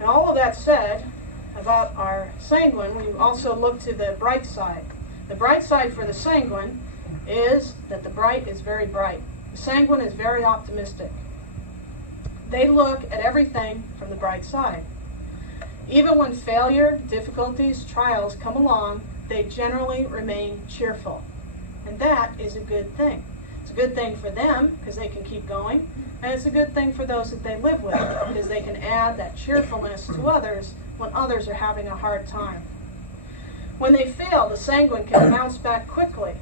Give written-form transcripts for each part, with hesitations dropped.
And all of that said about our sanguine, we also look to the bright side. The bright side for the sanguine is that the bright is very bright. The sanguine is very optimistic. They look at everything from the bright side. Even when failure, difficulties, trials come along, they generally remain cheerful. And that is a good thing. It's a good thing for them because they can keep going, and it's a good thing for those that they live with because they can add that cheerfulness to others when others are having a hard time. When they fail, the sanguine can bounce back quickly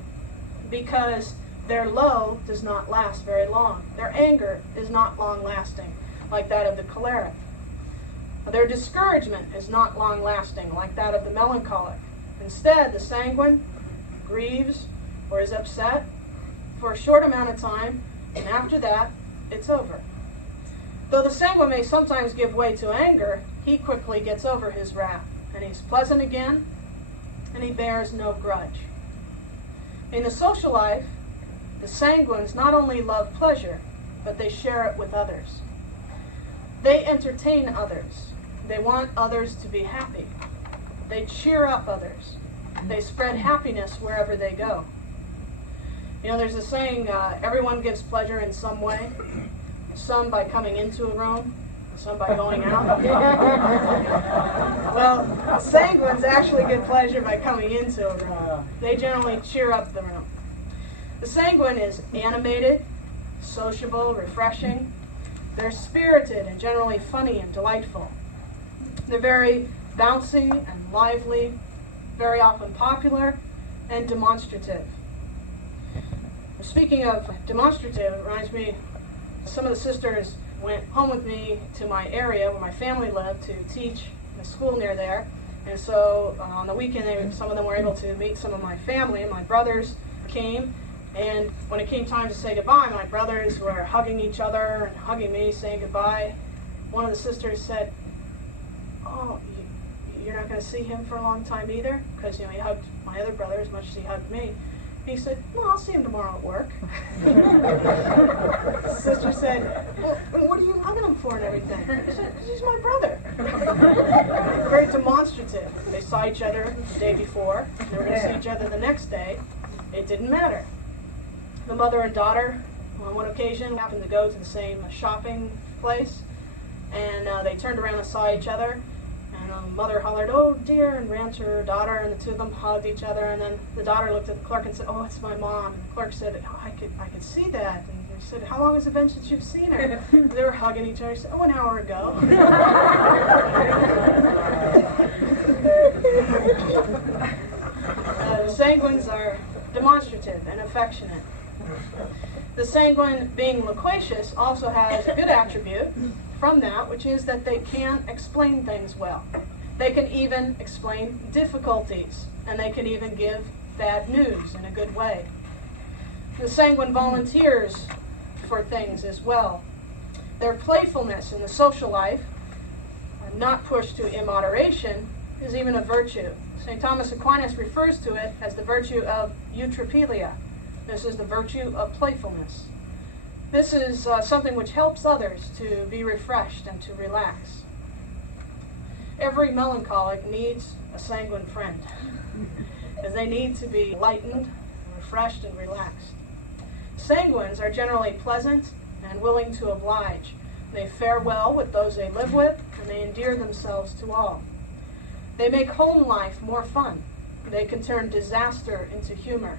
because their low does not last very long. Their anger is not long-lasting like that of the choleric. Their discouragement is not long-lasting like that of the melancholic. Instead, the sanguine grieves or is upset for a short amount of time, and after that, it's over. Though the sanguine may sometimes give way to anger, he quickly gets over his wrath, and he's pleasant again, and he bears no grudge. In the social life, the sanguines not only love pleasure, but they share it with others. They entertain others. They want others to be happy. They cheer up others. They spread happiness wherever they go. You know, there's a saying, everyone gives pleasure in some way. Some by coming into a room, some by going out. Well, sanguines actually get pleasure by coming into a room. They generally cheer up the room. The sanguine is animated, sociable, refreshing. They're spirited and generally funny and delightful. They're very bouncy and lively, very often popular and demonstrative. Speaking of demonstrative, it reminds me, some of the sisters went home with me to my area where my family lived to teach in a school near there. And so on the weekend, some of them were able to meet some of my family, and my brothers came. And when it came time to say goodbye, my brothers were hugging each other and hugging me, saying goodbye. One of the sisters said, "Oh, you're not going to see him for a long time either?" Because, you know, he hugged my other brother as much as he hugged me. He said, "No, I'll see him tomorrow at work." The sister said, "Well, what are you hugging him for and everything?" He said, "'Cause he's my brother." Very demonstrative. They saw each other the day before. They were going to see each other the next day. It didn't matter. The mother and daughter, on one occasion, happened to go to the same shopping place, and they turned around and saw each other. And the mother hollered, "Oh dear," and ran to her daughter, and the two of them hugged each other. And then the daughter looked at the clerk and said, "Oh, it's my mom." And the clerk said, "Oh, I could see that." And he said, "How long has it been since you've seen her?" They were hugging each other. He said, "Oh, an hour ago." The sanguines are demonstrative and affectionate. The sanguine, being loquacious, also has a good attribute from that, which is that they can explain things well. They can even explain difficulties, and they can even give bad news in a good way. The sanguine volunteers for things as well. Their playfulness in the social life, not pushed to immoderation, is even a virtue. St. Thomas Aquinas refers to it as the virtue of eutrapelia. This is the virtue of playfulness. This is something which helps others to be refreshed and to relax. Every melancholic needs a sanguine friend, as they need to be lightened, refreshed, and relaxed. Sanguines are generally pleasant and willing to oblige. They fare well with those they live with, and they endear themselves to all. They make home life more fun. They can turn disaster into humor,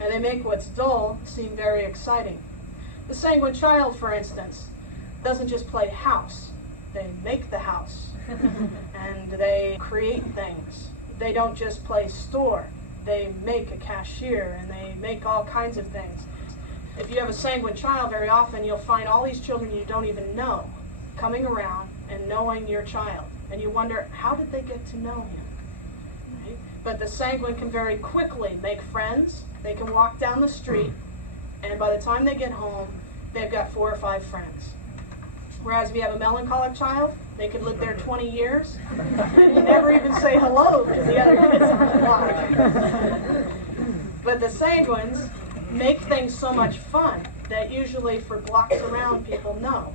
and they make what's dull seem very exciting. The sanguine child, for instance, doesn't just play house. They make the house, and they create things. They don't just play store. They make a cashier, and they make all kinds of things. If you have a sanguine child, very often you'll find all these children you don't even know coming around and knowing your child. And you wonder, how did they get to know him? Right? But the sanguine can very quickly make friends. They can walk down the street, and by the time they get home, they've got 4 or 5 friends. Whereas if you have a melancholic child, they could live there 20 years and never even say hello to the other kids on the block. But the sanguines make things so much fun that usually for blocks around people know.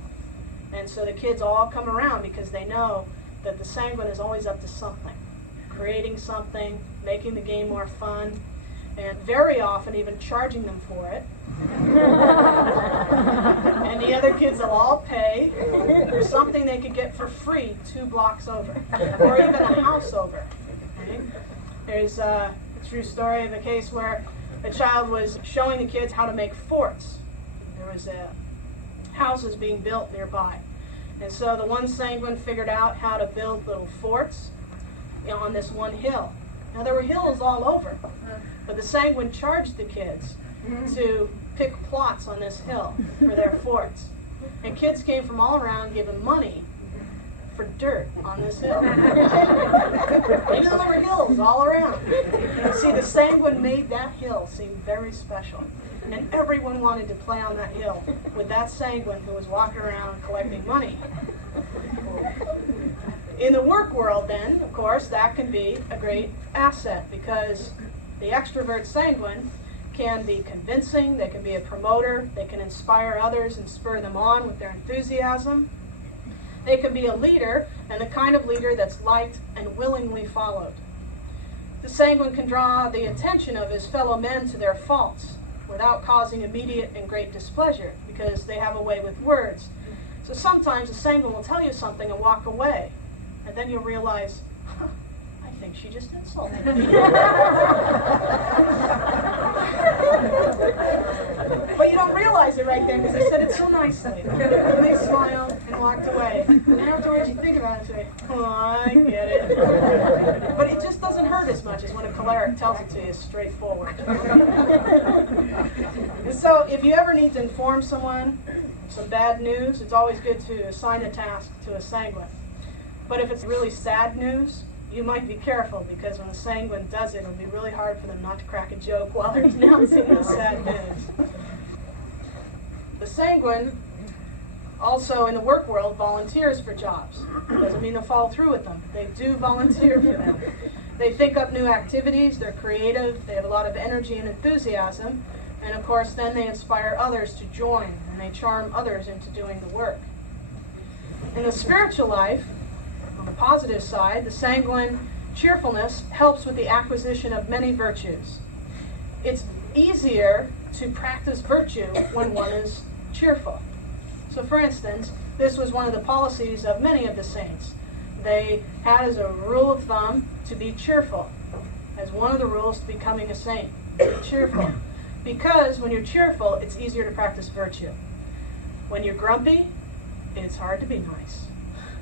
And so the kids all come around because they know that the sanguine is always up to something, creating something, making the game more fun, and very often even charging them for it. And the other kids will all pay for something they could get for free 2 blocks over, or even a house over. Okay? There's a true story of a case where a child was showing the kids how to make forts. There was houses being built nearby. And so the one sanguine figured out how to build little forts on this one hill. Now there were hills all over, but the sanguine charged the kids to pick plots on this hill for their forts. And kids came from all around giving money for dirt on this hill. Even though there were hills all around. See, the sanguine made that hill seem very special. And everyone wanted to play on that hill with that sanguine who was walking around collecting money. In the work world then, of course, that can be a great asset because the extrovert sanguine can be convincing, they can be a promoter, they can inspire others and spur them on with their enthusiasm. They can be a leader, and the kind of leader that's liked and willingly followed. The sanguine can draw the attention of his fellow men to their faults without causing immediate and great displeasure because they have a way with words. So sometimes a sanguine will tell you something and walk away, and then you'll realize, I think she just insulted me. But you don't realize it right there because they said it so nicely. And they smiled and walked away. And afterwards you think about it and say, oh, I get it. But it just doesn't hurt as much as when a choleric tells it to you straightforward. And so if you ever need to inform someone some bad news, it's always good to assign a task to a sanguine. But if it's really sad news, you might be careful because when the sanguine does it, it'll be really hard for them not to crack a joke while they're announcing the sad news. The sanguine also in the work world volunteers for jobs. Doesn't mean they'll follow through with them. They do volunteer for them. They think up new activities, they're creative, they have a lot of energy and enthusiasm, and of course then they inspire others to join and they charm others into doing the work. In the spiritual life, on the positive side, the sanguine cheerfulness helps with the acquisition of many virtues. It's easier to practice virtue when one is cheerful. So for instance, this was one of the policies of many of the saints. They had as a rule of thumb to be cheerful, as one of the rules to becoming a saint. Be cheerful. Because when you're cheerful, it's easier to practice virtue. When you're grumpy, it's hard to be nice.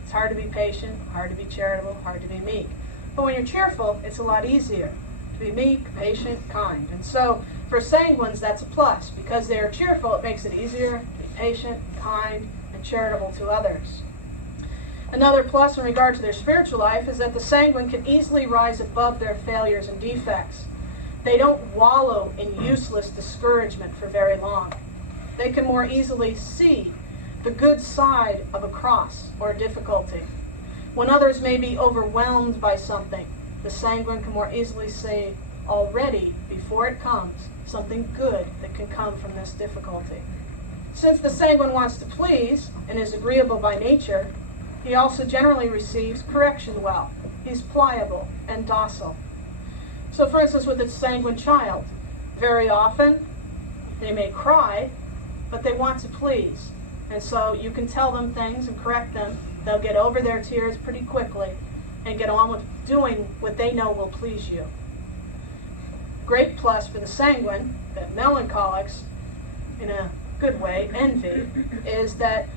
It's hard to be patient, hard to be charitable, hard to be meek. But when you're cheerful, it's a lot easier to be meek, patient, kind. And so for sanguines, that's a plus. Because they are cheerful, it makes it easier to be patient, kind, and charitable to others. Another plus in regard to their spiritual life is that the sanguine can easily rise above their failures and defects. They don't wallow in useless discouragement for very long. They can more easily see the good side of a cross or a difficulty. When others may be overwhelmed by something, the sanguine can more easily see already, before it comes, something good that can come from this difficulty. Since the sanguine wants to please and is agreeable by nature, he also generally receives correction well. He's pliable and docile. So for instance, with a sanguine child, very often they may cry, but they want to please. And so you can tell them things and correct them. They'll get over their tears pretty quickly and get on with doing what they know will please you. Great plus for the sanguine, that melancholics, in a good way, envy, is that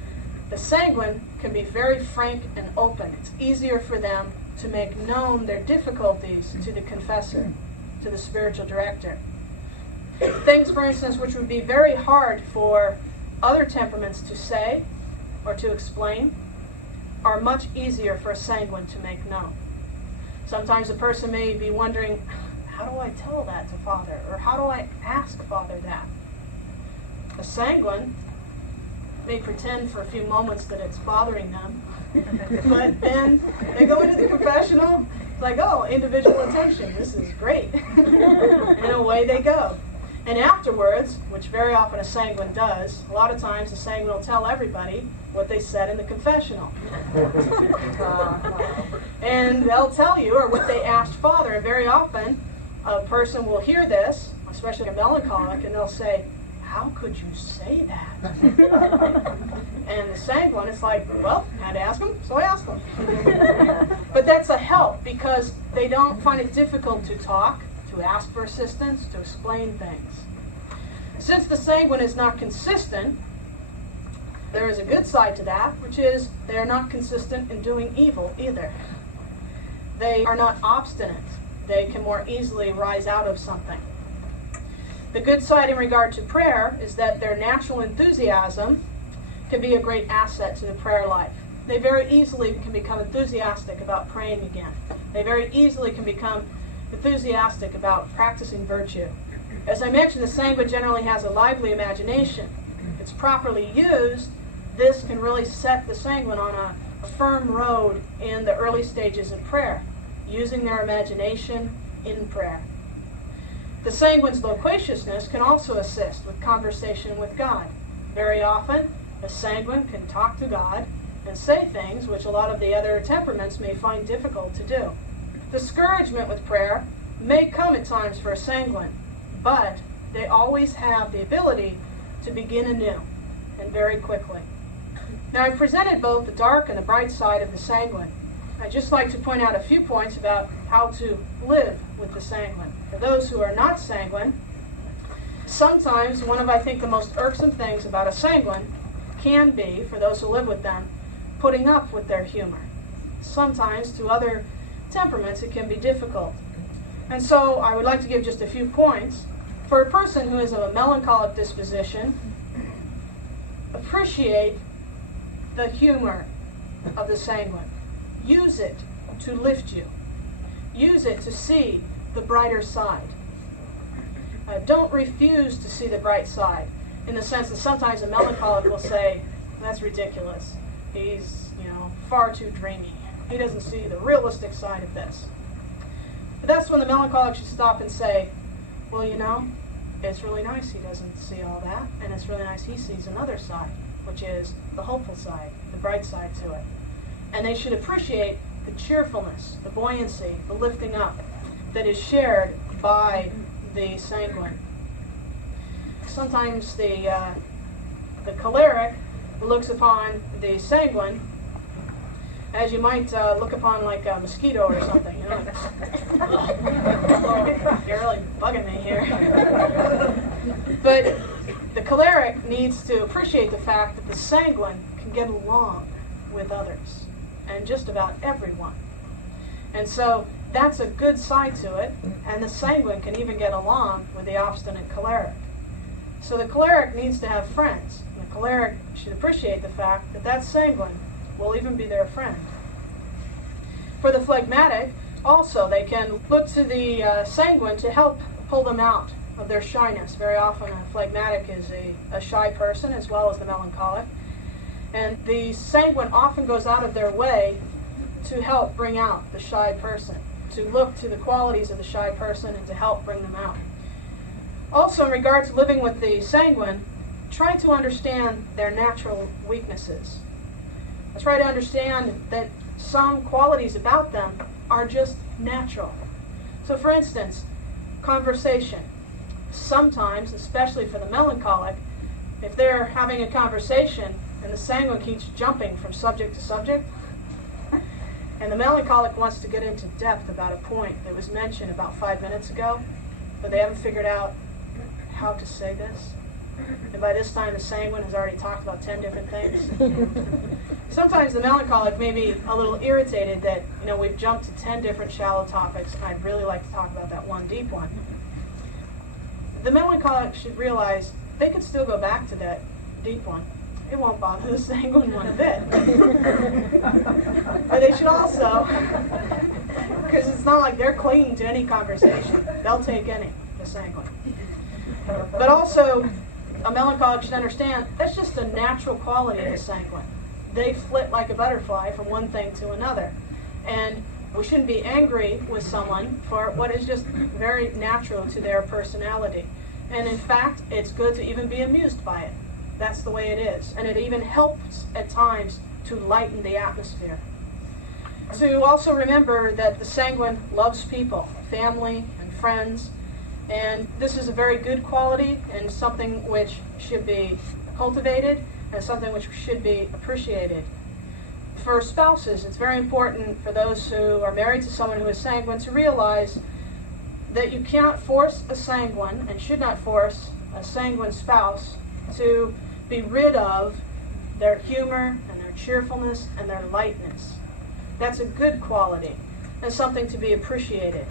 the sanguine can be very frank and open. It's easier for them to make known their difficulties to the confessor, to the spiritual director. Things, for instance, which would be very hard for other temperaments to say or to explain are much easier for a sanguine to make known. Sometimes a person may be wondering, how do I tell that to Father? Or how do I ask Father that? A sanguine may pretend for a few moments that it's bothering them, but then they go into the confessional, it's like, oh, individual attention, this is great. And away they go. And afterwards, which very often a sanguine does, a lot of times the sanguine will tell everybody what they said in the confessional. And they'll tell you, or what they asked Father. And very often a person will hear this, especially a melancholic, and they'll say, "How could you say that?" And the sanguine, it's like, well, I had to ask them, so I asked them. But that's a help, because they don't find it difficult to talk, to ask for assistance, to explain things. Since the sanguine is not consistent, there is a good side to that, which is they are not consistent in doing evil either. They are not obstinate. They can more easily rise out of something. The good side in regard to prayer is that their natural enthusiasm can be a great asset to the prayer life. They very easily can become enthusiastic about praying again. They very easily can become enthusiastic about practicing virtue. As I mentioned, the sanguine generally has a lively imagination. If it's properly used, this can really set the sanguine on a firm road in the early stages of prayer, using their imagination in prayer. The sanguine's loquaciousness can also assist with conversation with God. Very often, a sanguine can talk to God and say things which a lot of the other temperaments may find difficult to do. Discouragement with prayer may come at times for a sanguine, but they always have the ability to begin anew, and very quickly. Now, I've presented both the dark and the bright side of the sanguine. I'd just like to point out a few points about how to live with the sanguine. For those who are not sanguine, sometimes one of, I think, the most irksome things about a sanguine can be, for those who live with them, putting up with their humor. Sometimes, to other temperaments, it can be difficult. And so I would like to give just a few points. For a person who is of a melancholic disposition, appreciate the humor of the sanguine. Use it to lift you. Use it to see the brighter side. Don't refuse to see the bright side, in the sense that sometimes a melancholic will say, "That's ridiculous. He's, far too dreamy. He doesn't see the realistic side of this." But that's when the melancholic should stop and say, "Well, it's really nice he doesn't see all that, and it's really nice he sees another side, which is the hopeful side, the bright side to it." And they should appreciate the cheerfulness, the buoyancy, the lifting up that is shared by the sanguine. Sometimes the choleric looks upon the sanguine as you might look upon like a mosquito or something. You're really bugging me here. But the choleric needs to appreciate the fact that the sanguine can get along with others and just about everyone. And so that's a good side to it, and the sanguine can even get along with the obstinate choleric. So the choleric needs to have friends, and the choleric should appreciate the fact that that sanguine will even be their friend. For the phlegmatic, also, they can look to the sanguine to help pull them out of their shyness. Very often a phlegmatic is a shy person, as well as the melancholic. And the sanguine often goes out of their way to help bring out the shy person, to look to the qualities of the shy person and to help bring them out. Also, in regards to living with the sanguine, try to understand their natural weaknesses. Try to understand that some qualities about them are just natural. So, for instance, conversation. Sometimes, especially for the melancholic, if they're having a conversation and the sanguine keeps jumping from subject to subject, and the melancholic wants to get into depth about a point that was mentioned about 5 minutes ago, but they haven't figured out how to say this, and by this time the sanguine has already talked about 10 different things. Sometimes the melancholic may be a little irritated that, we've jumped to 10 different shallow topics, and I'd really like to talk about that one deep one. The melancholic should realize they could still go back to that deep one. It won't bother the sanguine one bit. But they should also, because it's not like they're clinging to any conversation. They'll take any, the sanguine. But also, a melancholic should understand that's just a natural quality of the sanguine. They flit like a butterfly from one thing to another. And we shouldn't be angry with someone for what is just very natural to their personality. And in fact, it's good to even be amused by it. That's the way it is. And it even helps at times to lighten the atmosphere. To also remember that the sanguine loves people, family and friends, and this is a very good quality and something which should be cultivated and something which should be appreciated. For spouses, it's very important for those who are married to someone who is sanguine to realize that you cannot force a sanguine and should not force a sanguine spouse to be rid of their humor and their cheerfulness and their lightness. That's a good quality and something to be appreciated.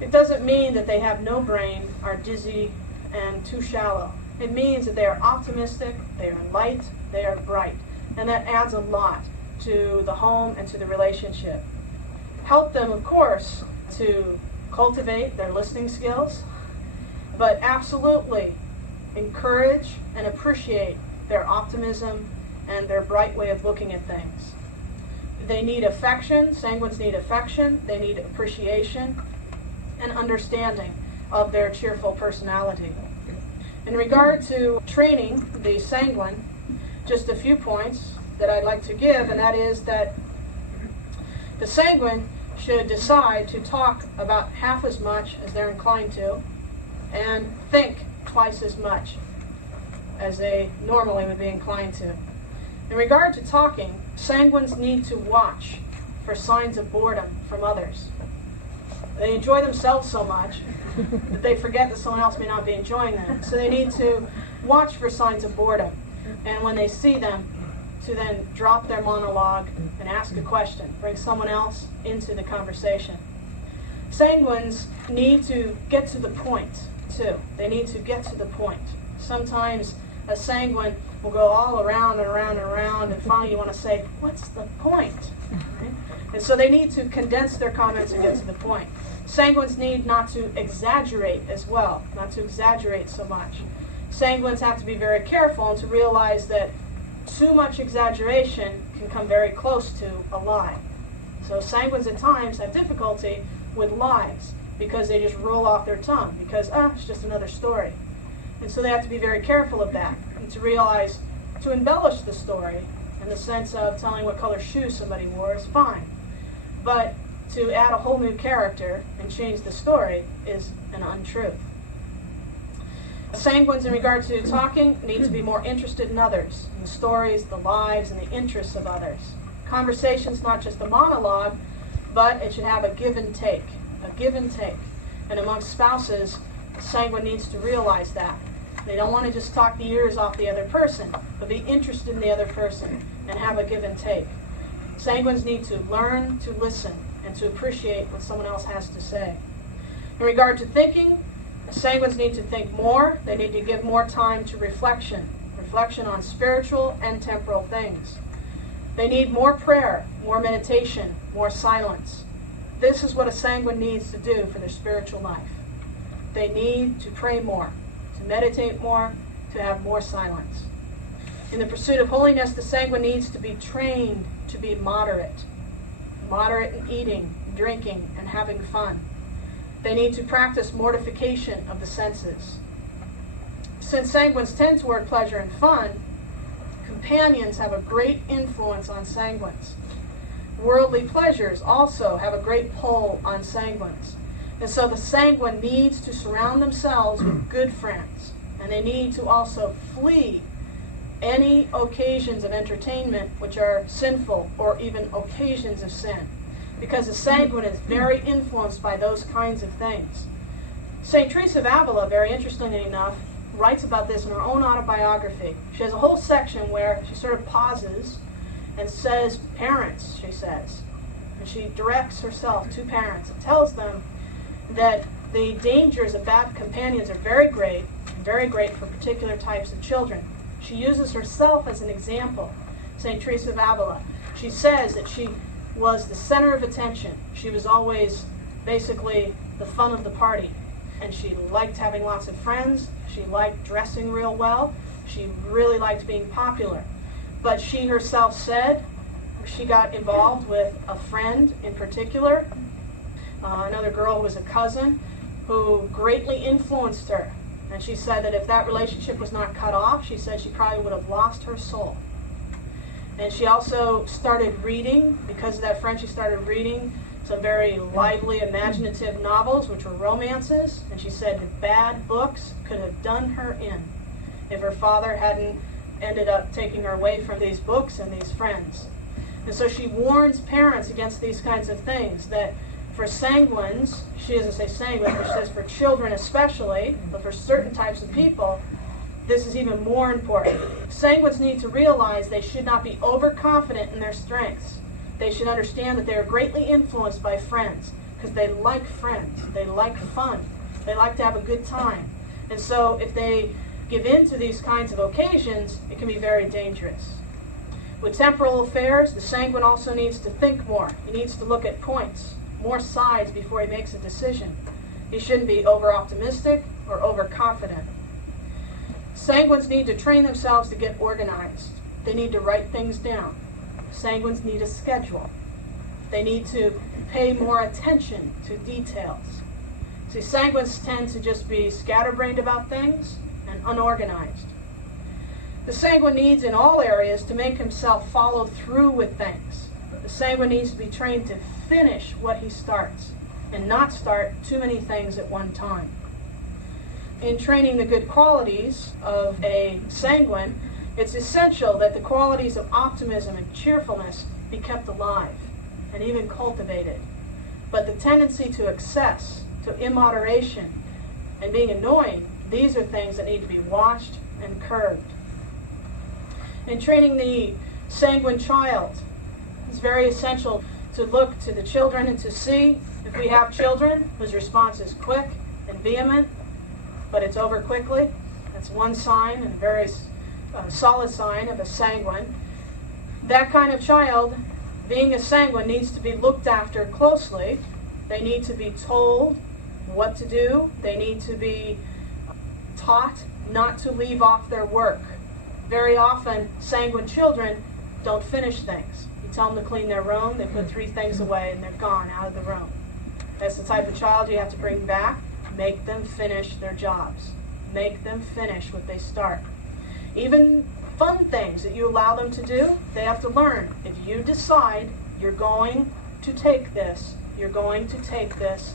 It doesn't mean that they have no brain, are dizzy, and too shallow. It means that they are optimistic, they are light, they are bright, and that adds a lot to the home and to the relationship. Help them, of course, to cultivate their listening skills, but absolutely encourage and appreciate their optimism and their bright way of looking at things. They need affection. Sanguines need affection. They need appreciation and understanding of their cheerful personality. In regard to training the sanguine, just a few points that I'd like to give, and that is that the sanguine should decide to talk about half as much as they're inclined to and think twice as much as they normally would be inclined to. In regard to talking, sanguines need to watch for signs of boredom from others. They enjoy themselves so much that they forget that someone else may not be enjoying them. So they need to watch for signs of boredom. And when they see them, to then drop their monologue and ask a question, bring someone else into the conversation. Sanguines need to get to the point, too. They need to get to the point. Sometimes a sanguine will go all around and around and around, and finally you want to say, what's the point? Right? And so they need to condense their comments and get to the point. Sanguines need not to exaggerate as well, not to exaggerate so much. Sanguines have to be very careful and to realize that too much exaggeration can come very close to a lie. So sanguines at times have difficulty with lies because they just roll off their tongue because, it's just another story. And so they have to be very careful of that and to realize to embellish the story in the sense of telling what color shoes somebody wore is fine. But to add a whole new character and change the story is an untruth. Sanguines, in regard to talking, need to be more interested in others, in the stories, the lives, and the interests of others. Conversation's not just a monologue, but it should have a give and take. A give and take. And amongst spouses, the sanguine needs to realize that. They don't want to just talk the ears off the other person, but be interested in the other person and have a give and take. Sanguines need to learn to listen and to appreciate what someone else has to say. In regard to thinking, sanguines need to think more. They need to give more time to reflection on spiritual and temporal things. They need more prayer, more meditation, more silence. This is what a sanguine needs to do for their spiritual life. They need to pray more, to meditate more, to have more silence. In the pursuit of holiness, the sanguine needs to be trained to be moderate in eating, drinking, and having fun. They need to practice mortification of the senses. Since sanguines tend toward pleasure and fun, companions have a great influence on sanguines. Worldly pleasures also have a great pull on sanguines. And so the sanguine needs to surround themselves with good friends. And they need to also flee any occasions of entertainment which are sinful or even occasions of sin. Because the sanguine is very influenced by those kinds of things. St. Teresa of Avila, very interestingly enough, writes about this in her own autobiography. She has a whole section where she sort of pauses and says, parents, she says. And she directs herself to parents and tells them that the dangers of bad companions are very great for particular types of children. She uses herself as an example, St. Teresa of Avila. She says that she was the center of attention. She was always basically the fun of the party. And she liked having lots of friends. She liked dressing real well. She really liked being popular. But she herself said she got involved with a friend in particular, another girl who was a cousin, who greatly influenced her And she said that if that relationship was not cut off, she said she probably would have lost her soul. And she also started reading, because of that friend, she started reading some very lively, imaginative novels, which were romances. And she said that bad books could have done her in if her father hadn't ended up taking her away from these books and these friends. And so she warns parents against these kinds of things, that for sanguines, she doesn't say sanguine, but she says for children especially, but for certain types of people, this is even more important. Sanguines need to realize they should not be overconfident in their strengths. They should understand that they are greatly influenced by friends, because they like friends. They like fun. They like to have a good time. And so if they give in to these kinds of occasions, it can be very dangerous. With temporal affairs, the sanguine also needs to think more. He needs to look at points, more sides before he makes a decision. He shouldn't be over-optimistic or overconfident. Sanguines need to train themselves to get organized. They need to write things down. Sanguines need a schedule. They need to pay more attention to details. See, sanguines tend to just be scatterbrained about things and unorganized. The sanguine needs in all areas to make himself follow through with things. The sanguine needs to be trained to finish what he starts and not start too many things at one time. In training the good qualities of a sanguine, it's essential that the qualities of optimism and cheerfulness be kept alive and even cultivated. But the tendency to excess, to immoderation, and being annoying, these are things that need to be watched and curbed. In training the sanguine child, it's very essential to look to the children and to see if we have children whose response is quick and vehement, but it's over quickly. That's one sign, and a very solid sign of a sanguine. That kind of child, being a sanguine, needs to be looked after closely. They need to be told what to do. They need to be taught not to leave off their work. Very often, sanguine children don't finish things. You tell them to clean their room, they put 3 things away, and they're gone out of the room. That's the type of child you have to bring back. Make them finish their jobs. Make them finish what they start. Even fun things that you allow them to do, they have to learn. If you decide you're going to take this, you're going to take this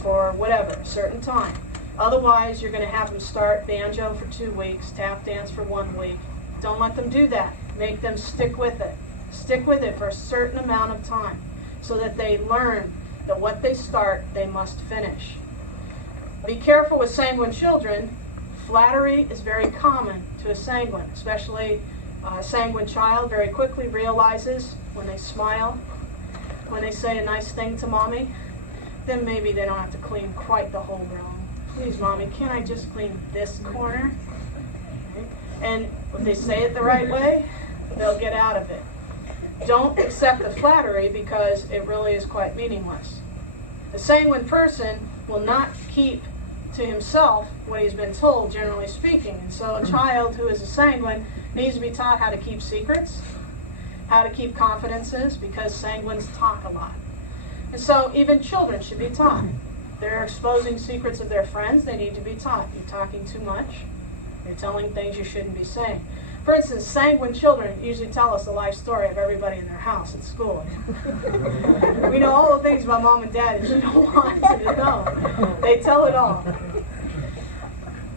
for whatever, a certain time. Otherwise, you're going to have them start banjo for 2 weeks, tap dance for 1 week. Don't let them do that. Make them stick with it. Stick with it for a certain amount of time so that they learn that what they start, they must finish. Be careful with sanguine children. Flattery is very common to a sanguine, especially a sanguine child very quickly realizes when they smile, when they say a nice thing to mommy, then maybe they don't have to clean quite the whole room. Please, mommy, can't I just clean this corner? And if they say it the right way, they'll get out of it. Don't accept the flattery because it really is quite meaningless. A sanguine person will not keep to himself what he's been told, generally speaking. And so a child who is a sanguine needs to be taught how to keep secrets, how to keep confidences, because sanguines talk a lot. And so even children should be taught. They're exposing secrets of their friends. They need to be taught. You're talking too much. You're telling things you shouldn't be saying. For instance, sanguine children usually tell us the life story of everybody in their house at school. We know all the things about mom and dad that you don't want to know. They tell it all.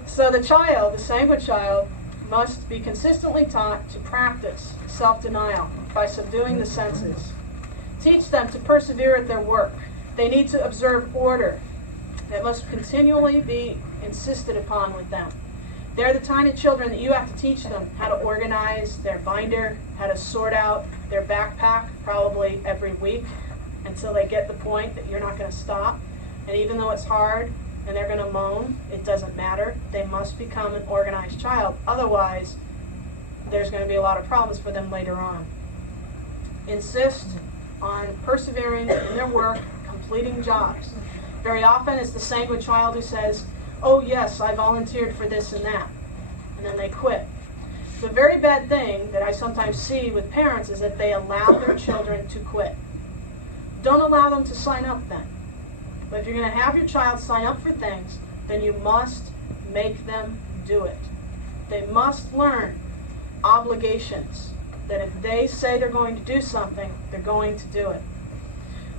So the child, the sanguine child, must be consistently taught to practice self-denial by subduing the senses. Teach them to persevere at their work. They need to observe order. That must continually be insisted upon with them. They're the tiny children that you have to teach them how to organize their binder, how to sort out their backpack, probably every week, until they get the point that you're not going to stop. And even though it's hard and they're going to moan, it doesn't matter. They must become an organized child. Otherwise, there's going to be a lot of problems for them later on. Insist on persevering in their work, completing jobs. Very often it's the sanguine child who says, oh yes, I volunteered for this and that, and then they quit. The very bad thing that I sometimes see with parents is that they allow their children to quit. Don't allow them to sign up then. But if you're going to have your child sign up for things, then you must make them do it. They must learn obligations, that if they say they're going to do something, they're going to do it.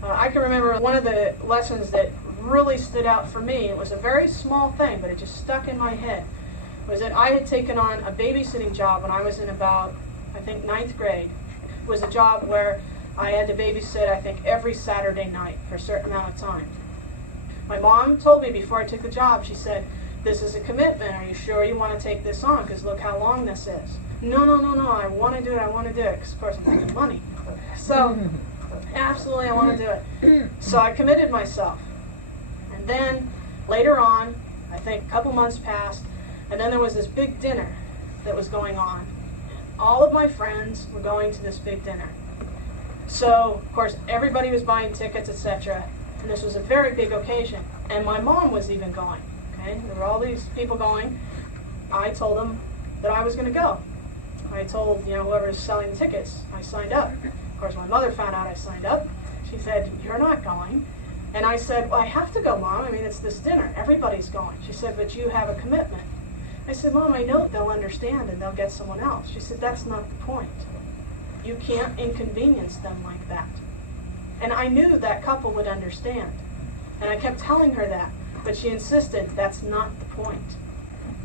I can remember one of the lessons that really stood out for me. It was a very small thing, but it just stuck in my head. Was that I had taken on a babysitting job when I was in about, I think, 9th grade. It was a job where I had to babysit, I think, every Saturday night for a certain amount of time. My mom told me before I took the job, she said, "This is a commitment. Are you sure you want to take this on? Because look how long this is." No, I want to do it, because of course I'm making money. So, absolutely I want to do it. So I committed myself. And then, later on, I think a couple months passed, and then there was this big dinner that was going on. All of my friends were going to this big dinner. So, of course, everybody was buying tickets, etc. And this was a very big occasion. And my mom was even going. Okay, there were all these people going. I told them that I was going to go. I told, whoever was selling the tickets, I signed up. Of course, my mother found out I signed up. She said, "You're not going." And I said, "Well, I have to go, Mom. I mean, it's this dinner. Everybody's going." She said, "But you have a commitment." I said, "Mom, I know they'll understand and they'll get someone else." She said, "That's not the point. You can't inconvenience them like that." And I knew that couple would understand. And I kept telling her that. But she insisted, "That's not the point.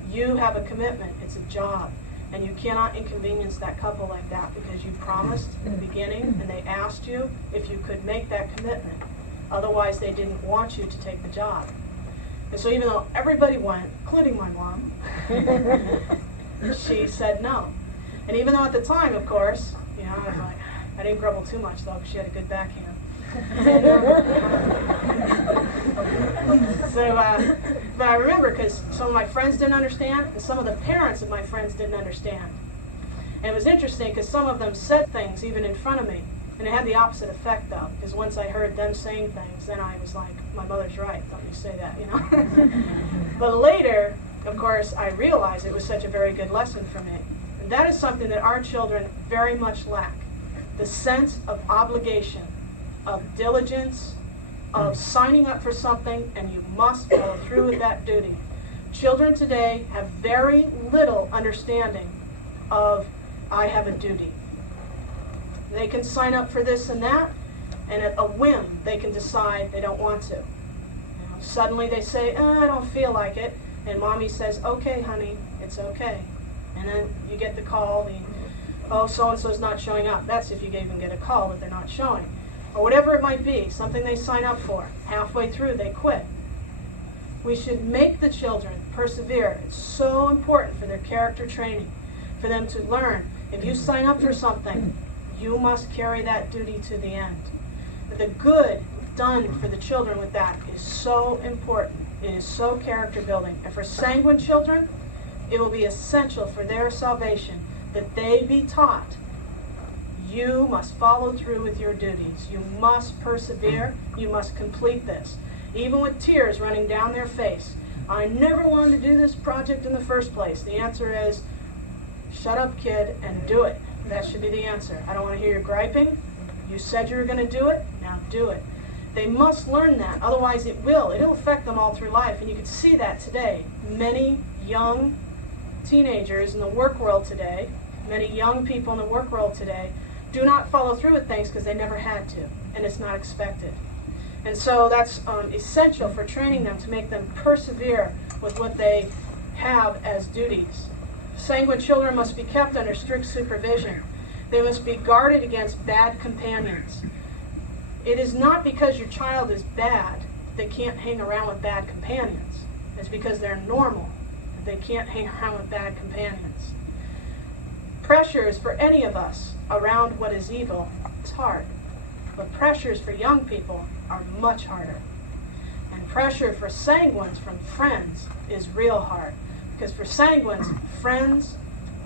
You have a commitment. It's a job. And you cannot inconvenience that couple like that because you promised in the beginning and they asked you if you could make that commitment. Otherwise, they didn't want you to take the job." And so even though everybody went, including my mom, she said no. And even though at the time, of course, I was like, I didn't grumble too much though because she had a good backhand. But I remember because some of my friends didn't understand and some of the parents of my friends didn't understand. And it was interesting because some of them said things even in front of me. And it had the opposite effect though, because once I heard them saying things, then I was like, my mother's right, don't you say that, But later, of course, I realized it was such a very good lesson for me. And that is something that our children very much lack. The sense of obligation, of diligence, of signing up for something, and you must follow through with that duty. Children today have very little understanding of, I have a duty. They can sign up for this and that, and at a whim, they can decide they don't want to. Suddenly they say, I don't feel like it, and Mommy says, "Okay, honey, it's okay." And then you get the call, so-and-so's not showing up. That's if you even get a call that they're not showing. Or whatever it might be, something they sign up for. Halfway through, they quit. We should make the children persevere. It's so important for their character training, for them to learn. If you sign up for something, you must carry that duty to the end. The good done for the children with that is so important. It is so character building. And for sanguine children, it will be essential for their salvation that they be taught you must follow through with your duties. You must persevere. You must complete this. Even with tears running down their face. I never wanted to do this project in the first place. The answer is, shut up, kid, and do it. That should be the answer. I don't want to hear you griping. You said you were going to do it. Now do it. They must learn that. Otherwise it'll affect them all through life. And you can see that today. Many young teenagers in the work world today, many young people in the work world today, do not follow through with things because they never had to, and it's not expected. And so that's essential for training them to make them persevere with what they have as duties. Sanguine children must be kept under strict supervision. They must be guarded against bad companions. It is not because your child is bad they can't hang around with bad companions. It's because they're normal. They can't hang around with bad companions. Pressures for any of us around what is evil is hard. But pressures for young people are much harder. And pressure for sanguines from friends is real hard. Because for sanguines, friends,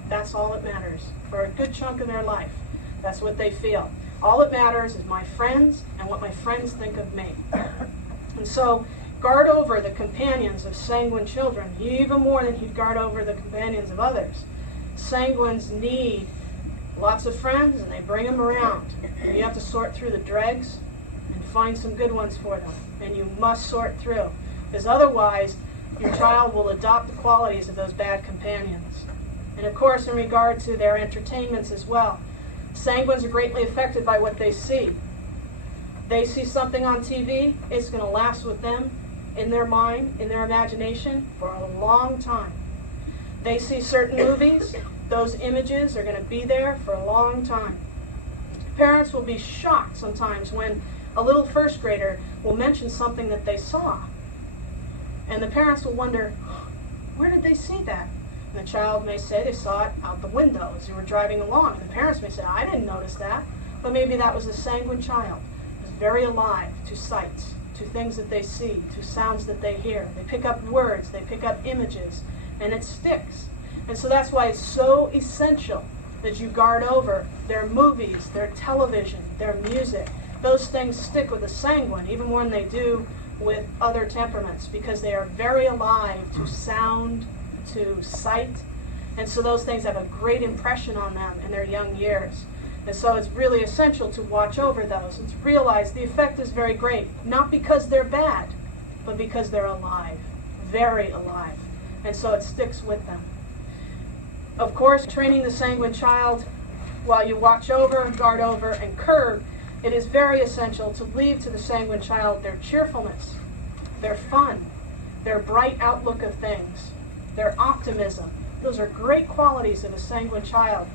that's all that matters. For a good chunk of their life, that's what they feel. All that matters is my friends and what my friends think of me. And so, guard over the companions of sanguine children, even more than you'd guard over the companions of others. Sanguines need lots of friends, and they bring them around. And you have to sort through the dregs and find some good ones for them. And you must sort through. Because otherwise, your child will adopt the qualities of those bad companions. And of course, in regard to their entertainments as well, sanguines are greatly affected by what they see. They see something on TV, it's going to last with them in their mind, in their imagination, for a long time. They see certain movies, those images are going to be there for a long time. Parents will be shocked sometimes when a little first grader will mention something that they saw. And the parents will wonder, where did they see that? And the child may say they saw it out the window as they were driving along. And the parents may say, I didn't notice that. But maybe that was a sanguine child. It's very alive to sights, to things that they see, to sounds that they hear. They pick up words, they pick up images, and it sticks. And so that's why it's so essential that you guard over their movies, their television, their music. Those things stick with a sanguine, even more than they do with other temperaments, because they are very alive to sound, to sight, and so those things have a great impression on them in their young years. And so it's really essential to watch over those and to realize the effect is very great, not because they're bad, but because they're alive, very alive, and so it sticks with them. Of course, training the sanguine child while you watch over, guard over, and curb, it is very essential to leave to the sanguine child their cheerfulness, their fun, their bright outlook of things, their optimism. Those are great qualities of a sanguine child.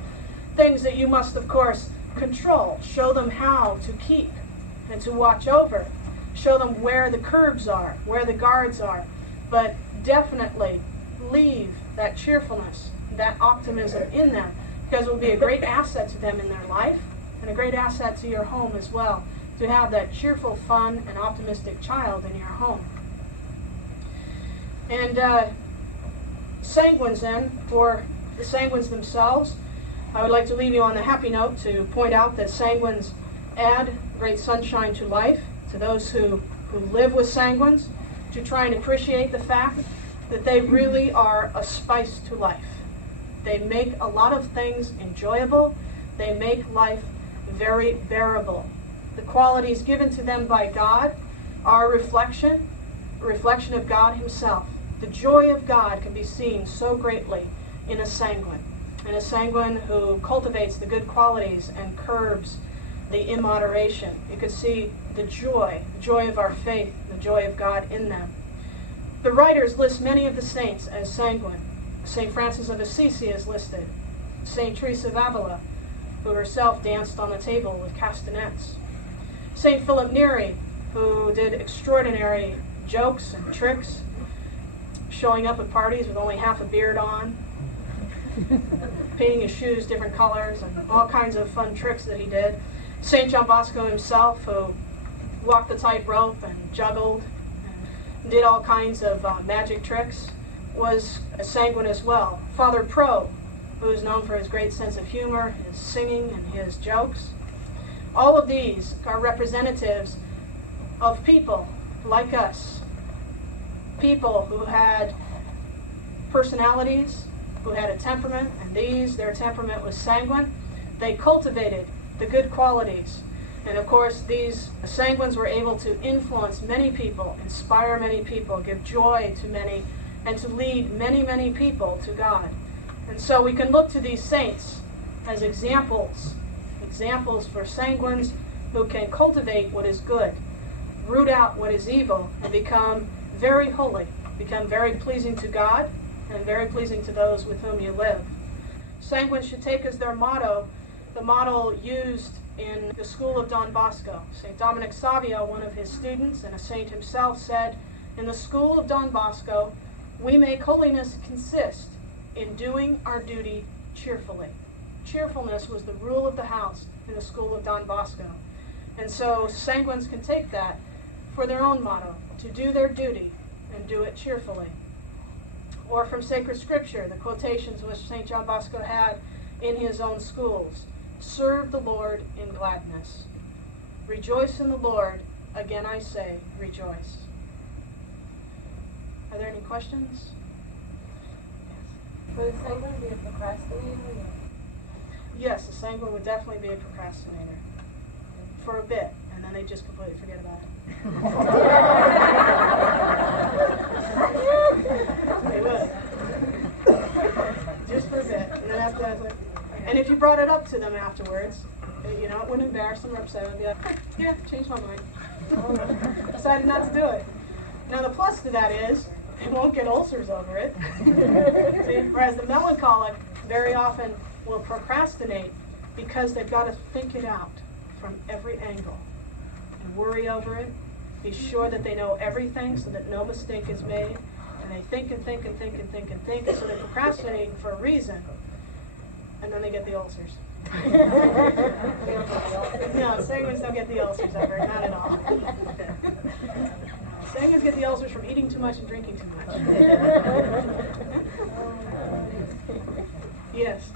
Things that you must, of course, control. Show them how to keep and to watch over. Show them where the curbs are, where the guards are. But definitely leave that cheerfulness, that optimism in them, because it will be a great asset to them in their life and a great asset to your home as well, to have that cheerful, fun, and optimistic child in your home. And sanguines then, for the sanguines themselves, I would like to leave you on the happy note to point out that sanguines add great sunshine to life, to those who live with sanguines, to try and appreciate the fact that they really are a spice to life. They make a lot of things enjoyable. They make life very bearable. The qualities given to them by God are a reflection of God himself. The joy of God can be seen so greatly in a sanguine, who cultivates the good qualities and curbs the immoderation. You could see the joy of our faith, the joy of God in them. The writers list many of the saints as sanguine. St. Francis of Assisi is listed. St. Teresa of Avila, who herself danced on the table with castanets. St. Philip Neri, who did extraordinary jokes and tricks, showing up at parties with only half a beard on, painting his shoes different colors, and all kinds of fun tricks that he did. St. John Bosco himself, who walked the tightrope and juggled and did all kinds of magic tricks, was a sanguine as well. Father Pro, who is known for his great sense of humor, his singing, and his jokes. All of these are representatives of people like us, people who had personalities, who had a temperament, and their temperament was sanguine. They cultivated the good qualities. And of course, these sanguines were able to influence many people, inspire many people, give joy to many, and to lead many, many people to God. And so we can look to these saints as examples for sanguines who can cultivate what is good, root out what is evil, and become very holy, become very pleasing to God, and very pleasing to those with whom you live. Sanguines should take as their motto the model used in the school of Don Bosco. St. Dominic Savio, one of his students and a saint himself, said, "In the school of Don Bosco, we make holiness consist in doing our duty cheerfully." Cheerfulness was the rule of the house in the school of Don Bosco. And so sanguines can take that for their own motto, to do their duty and do it cheerfully. Or from sacred scripture, the quotations which St. John Bosco had in his own schools. Serve the Lord in gladness. Rejoice in the Lord. Again I say, rejoice. Are there any questions? Would a sanguine be a procrastinator? Yes, a sanguine would definitely be a procrastinator. For a bit, and then they just completely forget about it. And if you brought it up to them afterwards, you know, it wouldn't embarrass them or upset them. They'd be like, yeah, changed my mind. Decided not to do it. Now the plus to that is, they won't get ulcers over it. See? Whereas the melancholic very often will procrastinate because they've got to think it out from every angle and worry over it. Be sure that they know everything so that no mistake is made. And they think and think and think and think and think, and so they're procrastinating for a reason. And then they get the ulcers. No, sanguines don't get the ulcers ever, not at all. Sanguines get the ulcers from eating too much and drinking too much. Yes?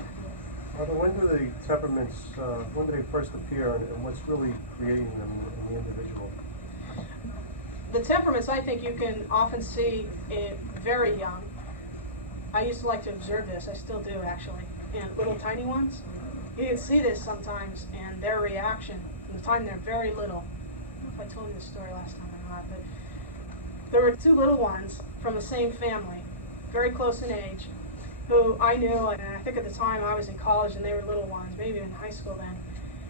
Mother, when do the temperaments, when do they first appear, and what's really creating them in the individual? The temperaments, I think you can often see very young. I used to like to observe this, I still do actually, in little tiny ones. You can see this sometimes in their reaction from the time they're very little. I don't know if I told you this story last time or not, but there were two little ones from the same family, very close in age, who I knew, and I think at the time I was in college and they were little ones, maybe in high school then.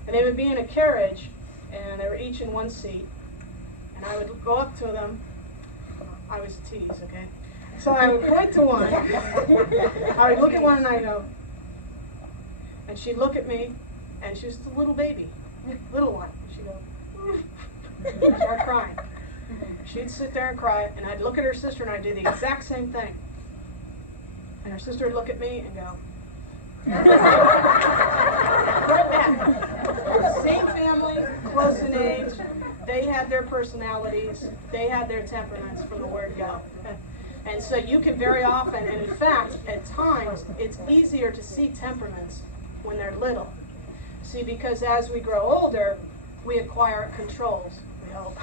And they would be in a carriage, and they were each in one seat. And I would go up to them. I was a tease, okay? So I would point to one. I would look at one and I'd go, and she'd look at me, and she was just a little baby, little one. She'd go, start crying. She'd sit there and cry, and I'd look at her sister and I'd do the exact same thing. And her sister would look at me and go, right back. Same family, close in age. They had their personalities. They had their temperaments from the word go. And so you can very often, and in fact, at times, it's easier to see temperaments when they're little. See, because as we grow older, we acquire controls, we hope.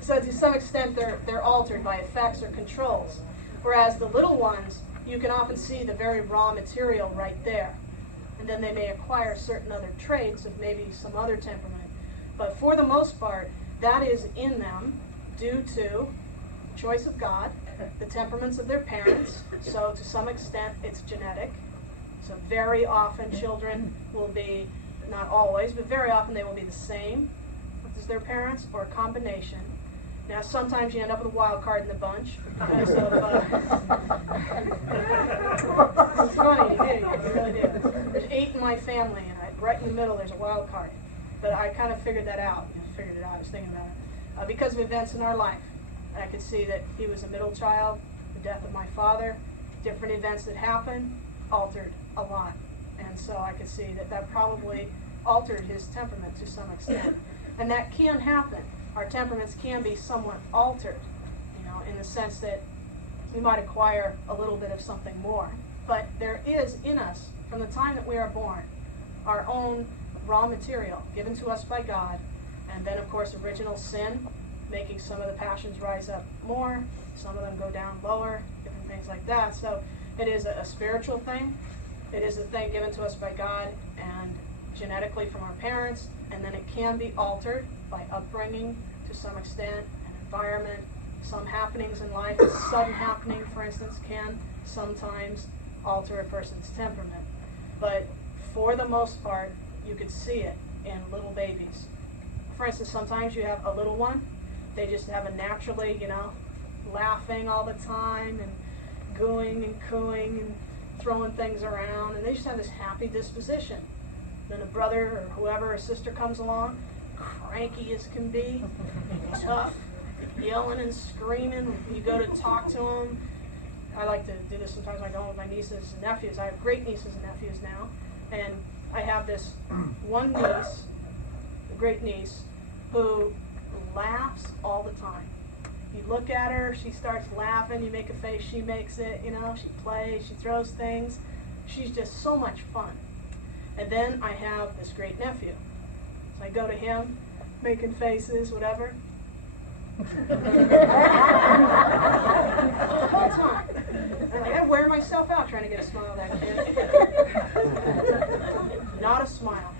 So to some extent, they're altered by effects or controls. Whereas the little ones, you can often see the very raw material right there. And then they may acquire certain other traits of maybe some other temperament. But for the most part, that is in them due to choice of God, the temperaments of their parents. So to some extent, it's genetic. So very often children will be, not always, but very often they will be the same as their parents or a combination. Now sometimes you end up with a wild card in the bunch because of, it's funny, you really do. There's 8 in my family, and right in the middle there's a wild card. But I kind of figured that out. I was thinking about it. Because of events in our life. And I could see that he was a middle child, the death of my father, different events that happened, altered a lot. And so I could see that that probably altered his temperament to some extent. And that can happen. Our temperaments can be somewhat altered, you know, in the sense that we might acquire a little bit of something more. But there is in us, from the time that we are born, our own raw material given to us by God, and then of course original sin, making some of the passions rise up more, some of them go down lower, different things like that. So it is a spiritual thing. It is a thing given to us by God and genetically from our parents, and then it can be altered by upbringing to some extent, and environment. Some happenings in life, a sudden happening, for instance, can sometimes alter a person's temperament. But for the most part, you could see it in little babies. For instance, sometimes you have a little one, they just have a naturally, you know, laughing all the time and gooing and cooing and throwing things around, and they just have this happy disposition. Then a brother or whoever, a sister comes along, cranky as can be, tough, yelling and screaming. You go to talk to them. I like to do this sometimes when I go home with my nieces and nephews. I have great nieces and nephews now, and I have this one niece, a great niece, who laughs all the time. You look at her, she starts laughing, you make a face, she makes it, you know, she plays, she throws things. She's just so much fun. And then I have this great nephew. So I go to him, making faces, whatever. The whole time. And I wear myself out trying to get a smile out of that kid. Not a smile.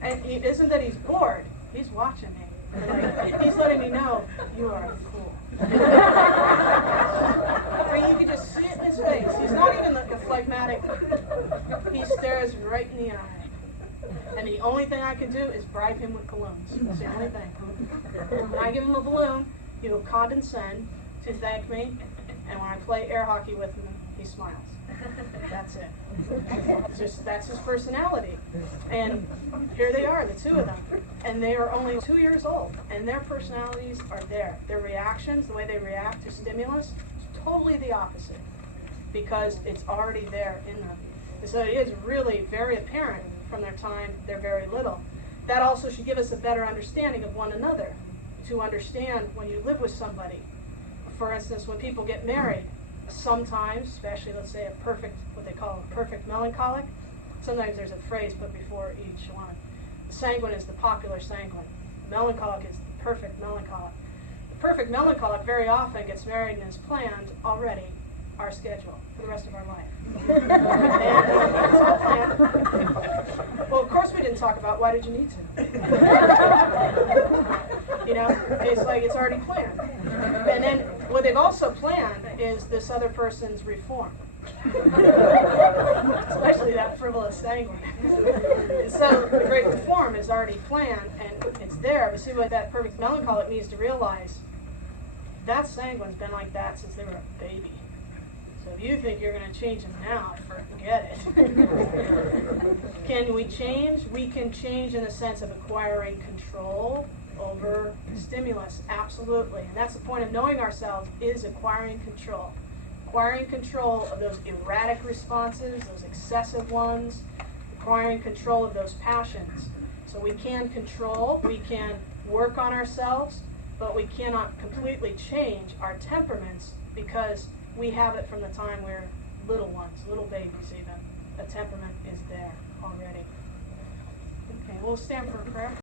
And it isn't that he's bored, he's watching me. Like, he's letting me know you are a fool. I mean, you can just see it in his face. He's not even like a phlegmatic. He stares right in the eye. And the only thing I can do is bribe him with balloons. That's the only thing. When I give him a balloon, he will condescend to thank me. And when I play air hockey with him, he smiles. That's it. That's his personality. And here they are, the two of them. And they are only 2 years old. And their personalities are there. Their reactions, the way they react to stimulus, is totally the opposite. Because it's already there in them. And so it is really very apparent from their time they're very little. That also should give us a better understanding of one another. To understand when you live with somebody. For instance, when people get married, sometimes, especially let's say what they call a perfect melancholic, sometimes there's a phrase put before each one. The sanguine is the popular sanguine. The melancholic is the perfect melancholic. The perfect melancholic very often gets married and is planned already our schedule for the rest of our life. And it's all planned. Well, of course we didn't talk about why did you need to. You know, it's like it's already planned. And then what they've also planned is this other person's reform. Especially that frivolous sanguine. And so the great reform is already planned and it's there. But see what that perfect melancholic needs to realize, that sanguine's been like that since they were a baby. So if you think you're going to change them now, forget it. Can we change? We can change in the sense of acquiring control over stimulus, absolutely. And that's the point of knowing ourselves, is acquiring control. Acquiring control of those erratic responses, those excessive ones, acquiring control of those passions. So we can control, we can work on ourselves, but we cannot completely change our temperaments because we have it from the time we're little ones, little babies even. The temperament is there already. Okay, we'll stand for a prayer.